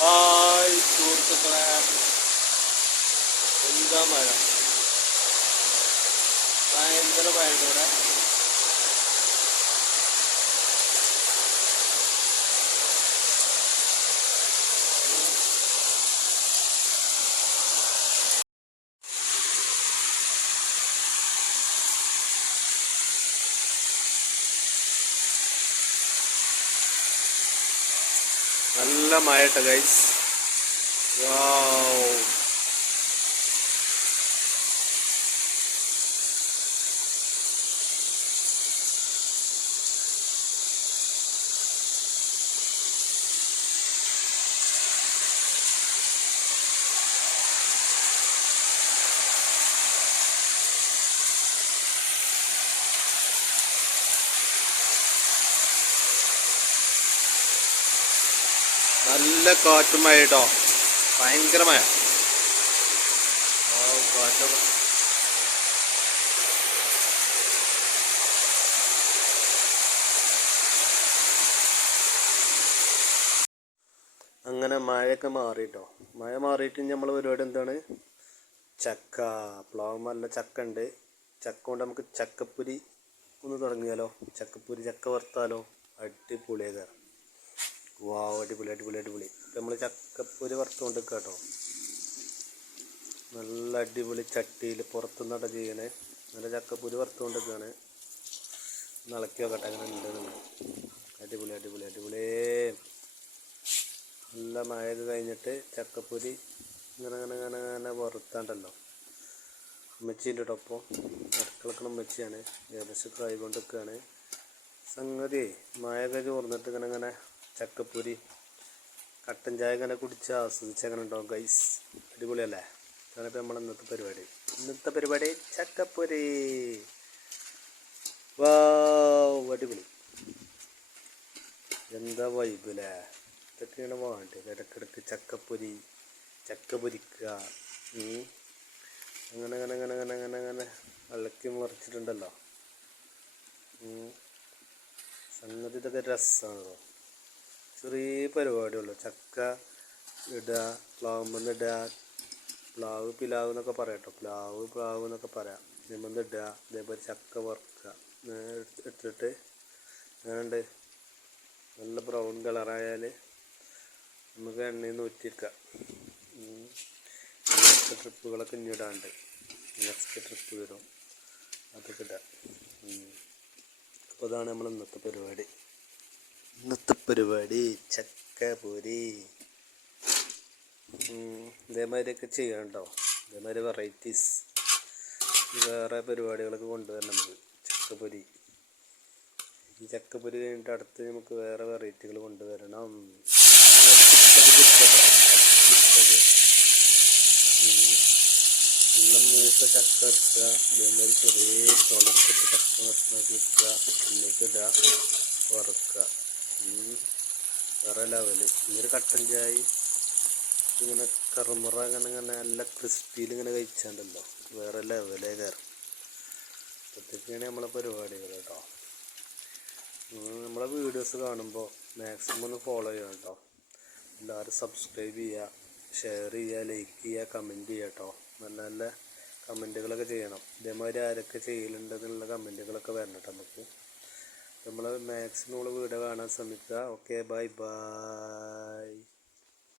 Hi സുഹൃത്തുക്കളെ. എന്താ മഴ? ഭയങ്കര ഭയങ്കര നല്ല മഴട്ട ഗൈസ് വാവ് നല്ല കാറ്റും മഴ കേട്ടോ ഭയങ്കര മഴ അങ്ങനെ മഴയൊക്കെ മാറിയിട്ടോ മഴ മാറിയിട്ട് നമ്മൾ പരിപാടി എന്താണ്? ചക്ക. പ്ലാവ് നല്ല ചക്ക ഉണ്ട് ചക്ക കൊണ്ട് നമുക്ക് ചക്കപ്പുരി ഒന്ന് തുടങ്ങിയാലോ? ചക്കപ്പുരി ചക്ക വറുത്താലോ? അടിപൊളിയാകാം വാവ് അടിപൊളി അടിപൊളി അടിപൊളി. നമ്മൾ ചക്കപ്പൊരി വറുത്തുകൊണ്ട് കേട്ടോ നല്ല അടിപൊളി ചട്ടിയിൽ പുറത്തുനിന്നട ചെയ്യണേ. നല്ല ചക്കപ്പൊരി വറുത്തുകൊണ്ടിരിക്കുകയാണ് നിളക്കി വെക്കട്ടെ അങ്ങനെ ഉണ്ടെന്ന് അടിപൊളി അടിപൊളി അടിപൊളി. നല്ല മഴയൊക്കെ കഴിഞ്ഞിട്ട് ചക്കപ്പൊരി ഇങ്ങനെ ഇങ്ങനെ ഇങ്ങനെ ഇങ്ങനെ വറുത്താണ്ടല്ലോ. ഉമ്മച്ചീന്റെ ഒപ്പം അടുക്കളക്കണ ഉമ്മച്ചിയാണ്. ഏകദേശം കൈ കൊണ്ടൊക്കെയാണ് സംഗതി മഴയൊക്കെ ചോർന്നിട്ട് ഇങ്ങനെ ഇങ്ങനെ ചക്കപ്പൊരി കട്ടൻ ചായ ഇങ്ങനെ കുടിച്ച് ആസ്വദിച്ച് അങ്ങനെ ഉണ്ടാവും ഗൈസ് അടിപൊളിയല്ലേ അതാണിപ്പോൾ നമ്മൾ ഇന്നത്തെ പരിപാടി. ഇന്നത്തെ പരിപാടി ചക്കപ്പൊരി. വാ അടിപൊളി. എന്താ വൈബ് അല്ലേ ഇതൊക്കെയാണ് വേണ്ടത്. ഇടക്കിടക്ക് ചക്കപ്പൊരി ചക്ക പൊരിക്കുക. അങ്ങനെ അങ്ങനെ അങ്ങനെ അങ്ങനെ അങ്ങനെ അങ്ങനെ ഇളക്കി മറിച്ചിട്ടുണ്ടല്ലോ. സംഗതി ഇതൊക്കെ രസമാണല്ലോ ചെറിയ പരിപാടിയുള്ളൂ. ചക്ക ഇടുക പ്ലാവുമ്പന്ന് ഇടുക പ്ലാവ് പിലാവ് എന്നൊക്കെ പറയട്ടോ. പ്ലാവ് പ്ലാവ് എന്നൊക്കെ പറയാം. നിമ്മന്ന് ഇടുക അതേപോലെ ചക്ക വറുക്കുക. ഇട്ടിട്ട് അങ്ങനെയുണ്ട് നല്ല ബ്രൗൺ കളറായാൽ നമുക്ക് എണ്ണയിൽ നിന്ന് ഊറ്റിയെടുക്കാം നെക്സ്റ്റ് ട്രിപ്പുകളൊക്കെ ഇനി ഇടാണ്ട്. നെക്സ്റ്റ് ട്രിപ്പ് വരും. അതൊക്കെ ഇടാം. അപ്പോൾ അതാണ് നമ്മൾ ഇന്നത്തെ പരിപാടി. ഇന്നത്തെ പരിപാടി ചക്ക പൊരി. ഉം, ഇതേമാതിരിയൊക്കെ ചെയ്യണം കേട്ടോ ഇതേമാതിരി വെറൈറ്റീസ് വേറെ പരിപാടികളൊക്കെ കൊണ്ടുവരണം നമുക്ക്. ചക്കപ്പൊരി ഈ ചക്കപ്പൊരി കഴിഞ്ഞിട്ട് അടുത്ത് നമുക്ക് വേറെ വെറൈറ്റികൾ കൊണ്ടുവരണം. നല്ല മൂത്ത ചക്ക എടുക്കുക ഇതേമാതിരി ചെറിയ ചോളെടുത്തിട്ട് ചക്ക ഭക്ഷണം വെക്കുക എന്നിട്ട് ഇടുക. വറുക്കുക. വേറെ ലെവൽ ഇങ്ങനെ കട്ടൻ ചായ ഇങ്ങനെ കറുമുറ അങ്ങനെ അങ്ങനെ നല്ല ക്രിസ്പിയിൽ ഇങ്ങനെ കഴിച്ചാണ്ടല്ലോ. വേറെ ലെവലേ കയറും ഇതൊക്കെയാണ് നമ്മളെ പരിപാടികൾ കേട്ടോ. നമ്മളെ വീഡിയോസ് കാണുമ്പോൾ മാക്സിമം ഒന്ന് ഫോളോ ചെയ്യണം കേട്ടോ. എല്ലാവരും സബ്സ്ക്രൈബ് ചെയ്യുക ഷെയർ ചെയ്യുക ലൈക്ക് ചെയ്യുക കമന്റ് ചെയ്യുക കേട്ടോ. നല്ല നല്ല കമന്റുകളൊക്കെ ചെയ്യണം. ഇതേമാതിരി ആരൊക്കെ ചെയ്യലുണ്ടെന്നുള്ള കമന്റുകളൊക്കെ വരണം കേട്ടോ നമുക്ക്. നമ്മൾ മാക്സിമം വീഡിയോ കാണാൻ ശ്രമിക്കുക. Okay bye bye